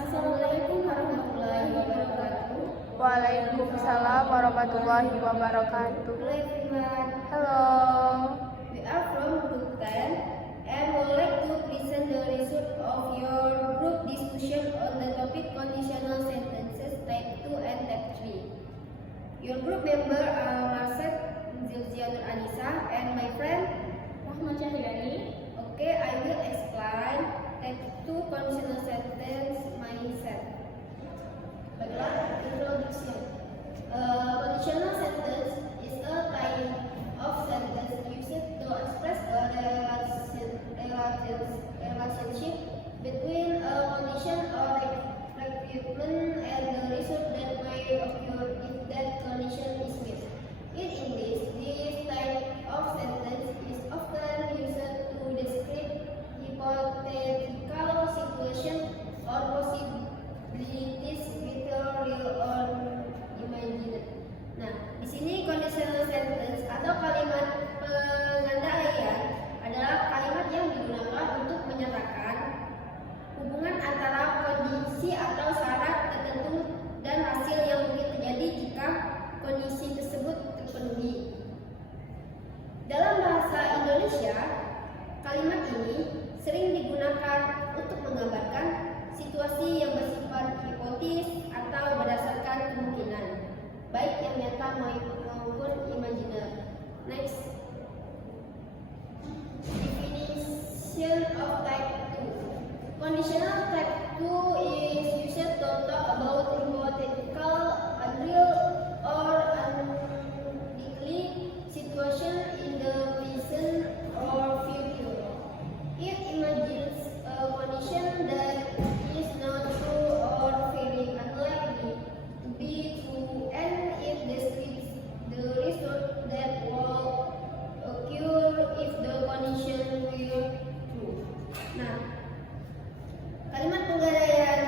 Assalamualaikum warahmatullahi wabarakatuh. Waalaikumsalam warahmatullahi wabarakatuh. Hello everyone. Hello. We are from Group 10 and would like to present the result of your group discussion on the topic conditional sentences type 2 and type 3. Your group member are Marset Zilzianur Anissa and my friend Rahma Cahyani. Okay, I will explain type 2 conditional sentence mindset. Baiklah, introduction. Conditional sentence is a type of sentence used to express a relationship between a condition or requirement and the result that may occur if that condition is met. In English, this type of sentence is often used to describe hypothetical situations or possibilities whether real or imagined. Nah, di sini conditional sentence atau kalimat pengandaian adalah kalimat yang digunakan untuk menyatakan hubungan antara kondisi atau syarat tertentu dan hasil yang mungkin terjadi jika kondisi tersebut terpenuhi. Dalam bahasa Indonesia, kalimat ini sering digunakan untuk menggambarkan situasi yang bersifat hipotetis atau berdasarkan kemungkinan, baik yang nyata maupun imajiner. Next, definition of type 2. Conditional type 2 is used to talk about hypothetical, unreal, or unlikely situation in the present or future. It imagines a condition that is not true or very unlikely to be true, and it describes the result that will occur if the condition were true. Nah, kalimat penggandaian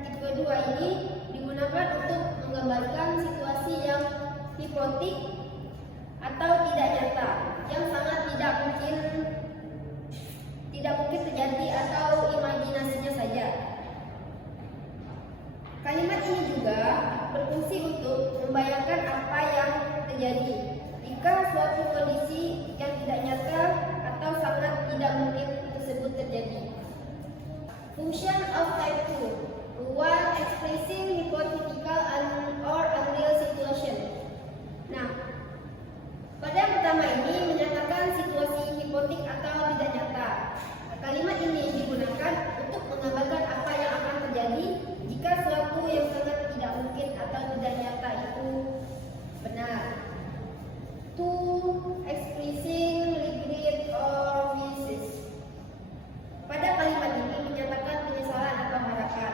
tipe 2 ini digunakan untuk menggambarkan situasi yang hipotetik atau tidak nyata, yang sangat tidak mungkin terjadi atau imajinasinya saja. Kalimat ini juga berfungsi untuk membayangkan apa yang terjadi jika suatu kondisi yang tidak nyata atau sangat tidak mungkin tersebut terjadi. Function of type 2. 1. Expressing hypothetical or unreal situation. Nah, pada yang pertama ini menyatakan situasi hipotetik atau tidak nyata. Kalimat ini digunakan untuk menggambarkan apa yang akan terjadi jika suatu yang sangat tidak mungkin atau tidak nyata itu benar. 2. Expressing regret or wishes. Pada kalimat ini menyatakan penyesalan atau harapan.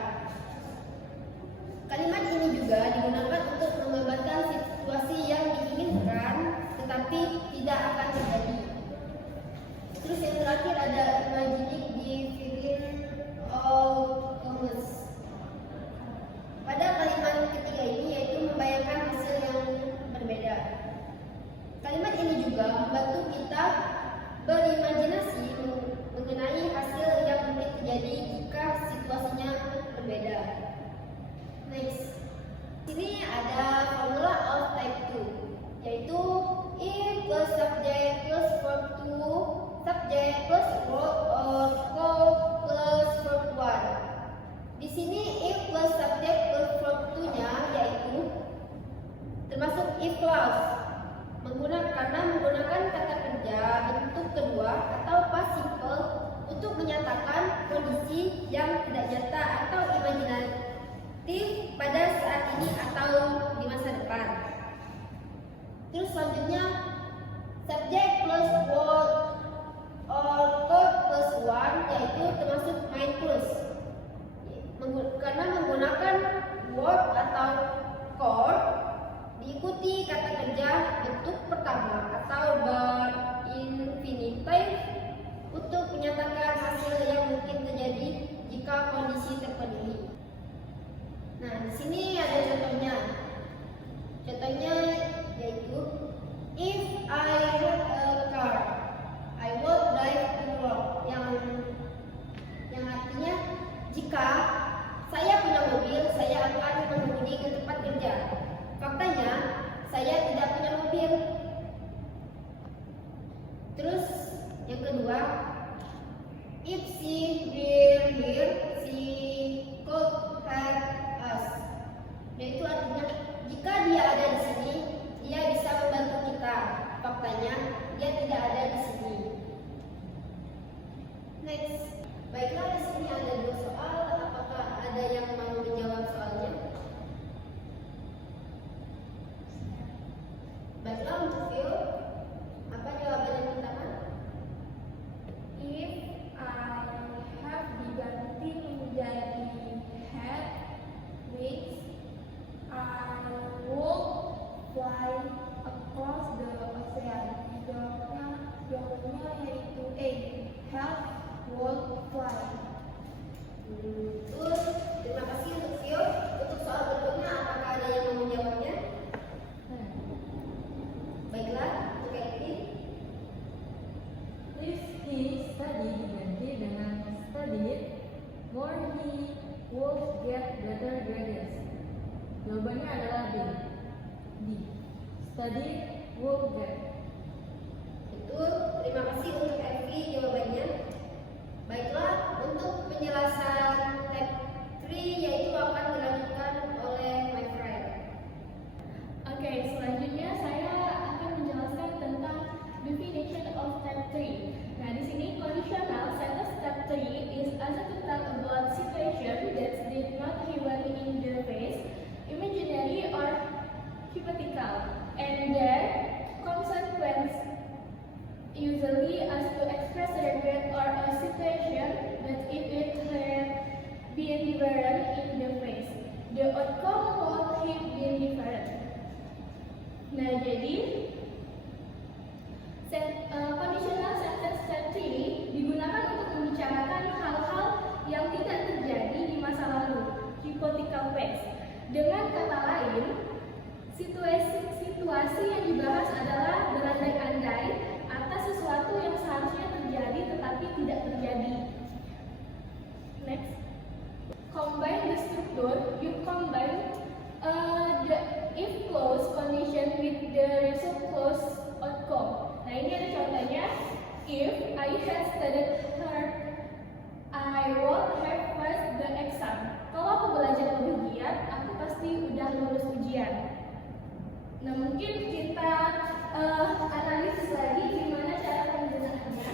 Kalimat ini juga digunakan untuk menggambarkan situasi yang diinginkan tetapi tidak akan terjadi. Terus yang terakhir ada imagining the feeling outcomes. Pada kalimat ketiga ini yaitu membayangkan hasil yang berbeda. Kalimat ini juga membantu kita berimajinasi mengenai hasil yang mungkin terjadi jika situasinya berbeda. Next, sini ada formula of type 2, yaitu if plus subject plus verb 2, subject plus verb or scope plus verb 1. Di sini if plus subject plus verb 2-nya yaitu termasuk if clause, karena menggunakan kata kerja bentuk kedua atau past simple untuk menyatakan kondisi yang tidak nyata atau imajinatif pada saat ini atau di masa depan. Terus selanjutnya subject plus word or code plus 1 yaitu termasuk main plus, karena menggunakan word atau code diikuti kata kerja bentuk pertama atau verb infinitive untuk menyatakan hasil yang mungkin terjadi jika kondisi terpenuhi. Nah, di sini ada contohnya. Contohnya yaitu if I have a car, I will drive to work. Yang artinya jika saya punya mobil, saya akan mengemudi ke tempat kerja. Faktanya, saya tidak punya mobil. Terus yang kedua, if she were here, she could help us. Yaitu artinya, jika dia ada di sini, dia bisa membantu kita. Faktanya, dia tidak ada di sini. Next. Baiklah, di sini ada 2 soal. Apakah ada yang mau menjawab soalnya? Baiklah, untuk Vio, apa jawaban yang pertama? If I have diganti menjadi head wings, I would fly across the ocean. Jawabannya yaitu A. Have would fly. Betul. Terima kasih untuk Vio. Untuk soal berikutnya, apakah ada yang mau menjawabnya? Baiklah, untuk Elvin. If he study diganti dengan studied, more he would get better grades. Jawabannya adalah B. Study would get. Betul. Terima kasih untuk Elvi jawabannya. Baiklah, untuk penjelasan tab 3 yaitu akan dilanjutkan oleh my friend. Oke, selanjutnya saya akan menjelaskan tentang definition of type 3. Nah, di sini conditional sentence type 3 is also to talk about situation that did not happen in the past, imaginary or hypothetical, and their consequence usually as to express regret or a situation that if it had been different in the past, the outcome would have been different. Nah, jadi conditional sentence type 3 digunakan untuk membicarakan hal-hal yang tidak terjadi di masa lalu, hypothetical past. Dengan kata lain, situasi yang dibahas adalah berandai-andai atas sesuatu yang seharusnya terjadi tetapi tidak terjadi. Next. Combine the structure, you combine the if clause condition with the result clause outcome. Nah, ini ada contohnya. If I had studied hard, I would have passed the exam. Kalau aku belajar lebih giat, aku pasti udah lulus ujian. Nah, mungkin kita analisis lagi gimana cara penggunaannya.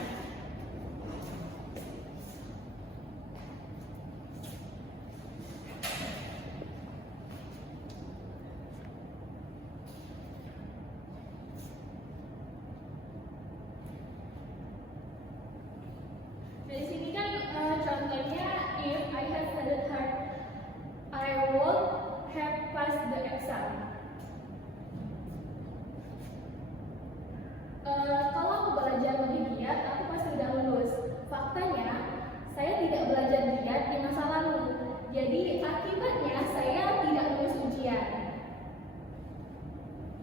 Dari sini kan contohnya if I had studied hard, I would have passed the exam. Kalau aku belajar lebih giat, aku pasti udah lulus. Faktanya, saya tidak belajar giat di masa lalu. Jadi akibatnya saya tidak lulus ujian.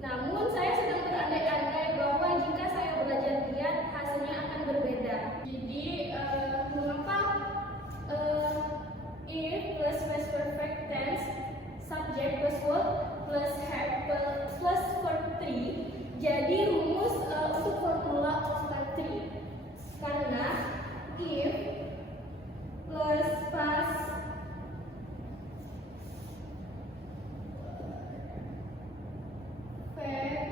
Namun saya sedang berandai-andai bahwa jika saya belajar giat, hasilnya akan berbeda. Jadi mengapa if plus past perfect tense, subject plus verb plus have plus verb 3 jadi rumus untuk formula of type 3. Karena if plus past verb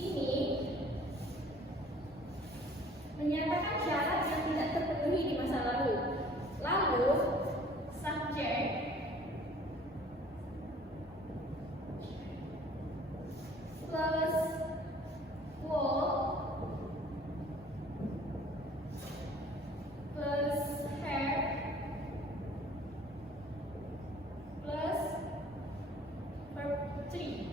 ini menyatakan syarat yang tidak terpenuhi di masa lalu. Lalu subject plus will plus have plus verb 3.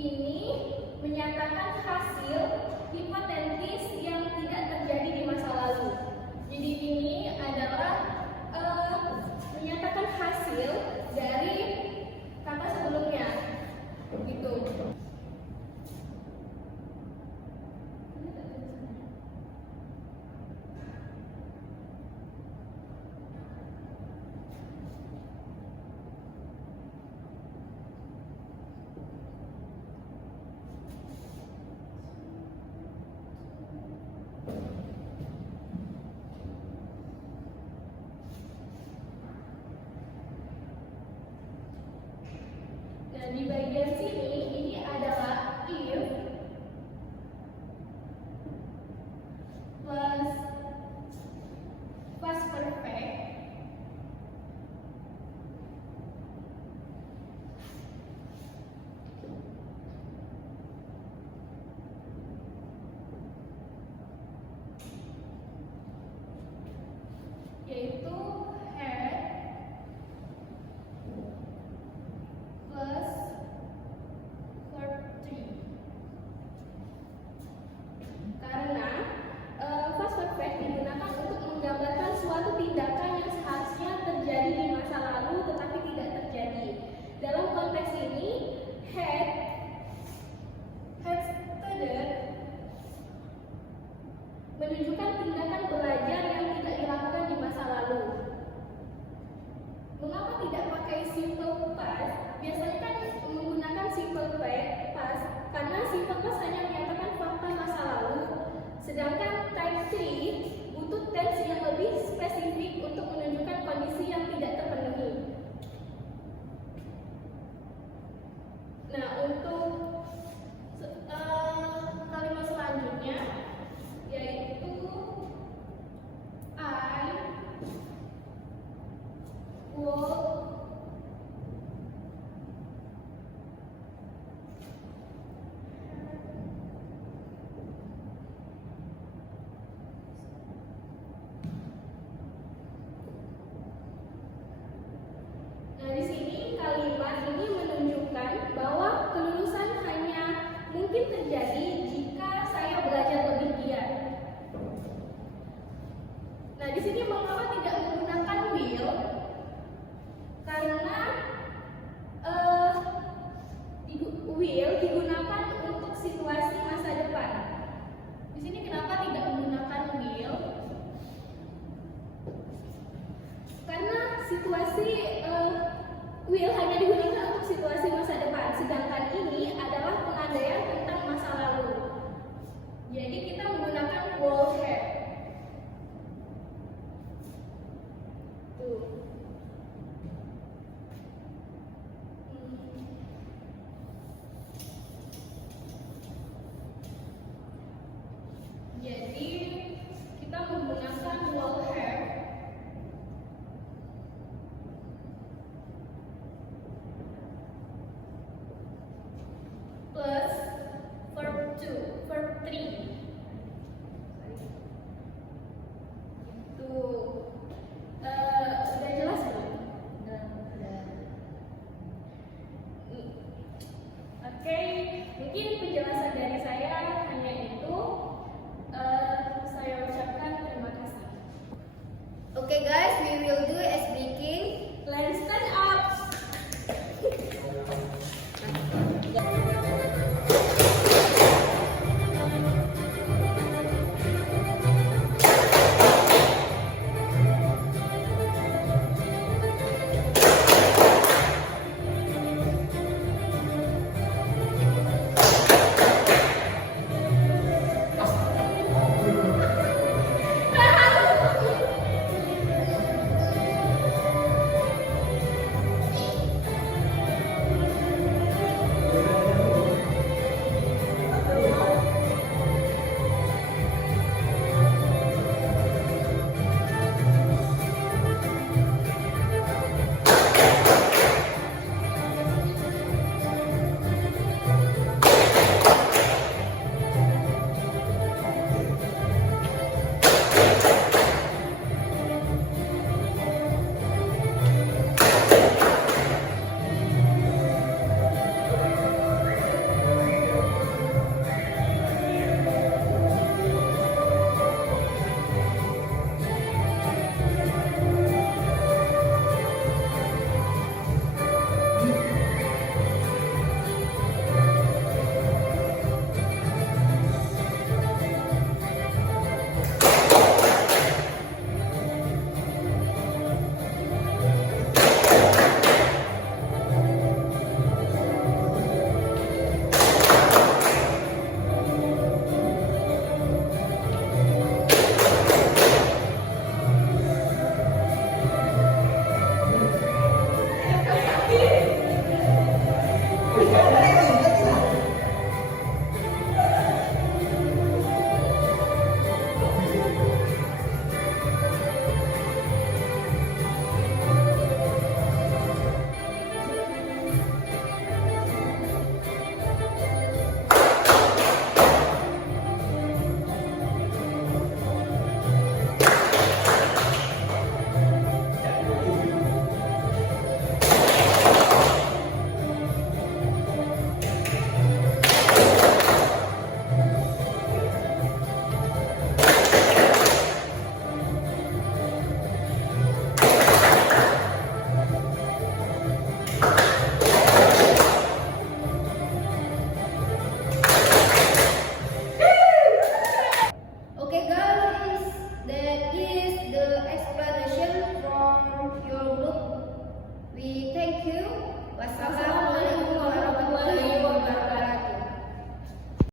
Ini menyatakan hasil hipotetis yang tidak plus past perfect yaitu had plus verb 3. Karena past perfect digunakan untuk menggambarkan suatu tindakan yang seharusnya terjadi di masa lalu tetapi tidak terjadi. Dalam konteks ini, had studied menunjukkan tindakan belajar yang tidak dilakukan di masa lalu. Mengapa tidak pakai simple past? Biasanya kan menggunakan simple past karena simple past hanya menyatakan fakta masa lalu, sedangkan type 3 butuh tense yang lebih spesifik untuk menunjukkan kondisi yang tidak terpenuhi. Nah, untuk kalimat selanjutnya yaitu I would Nah, di sini kalimat ini menunjukkan bahwa kelulusan hanya mungkin terjadi jika saya belajar lebih giat. Nah, di sini mengapa tidak menggunakan will? Karena will digunakan untuk situasi masa depan. Di sini kenapa tidak menggunakan will? Karena situasi will hanya digunakan untuk situasi masa depan, sedangkan ini adalah penandaian tentang masa lalu. Jadi kita menggunakan will have. Tuh. Jadi kita menggunakan will have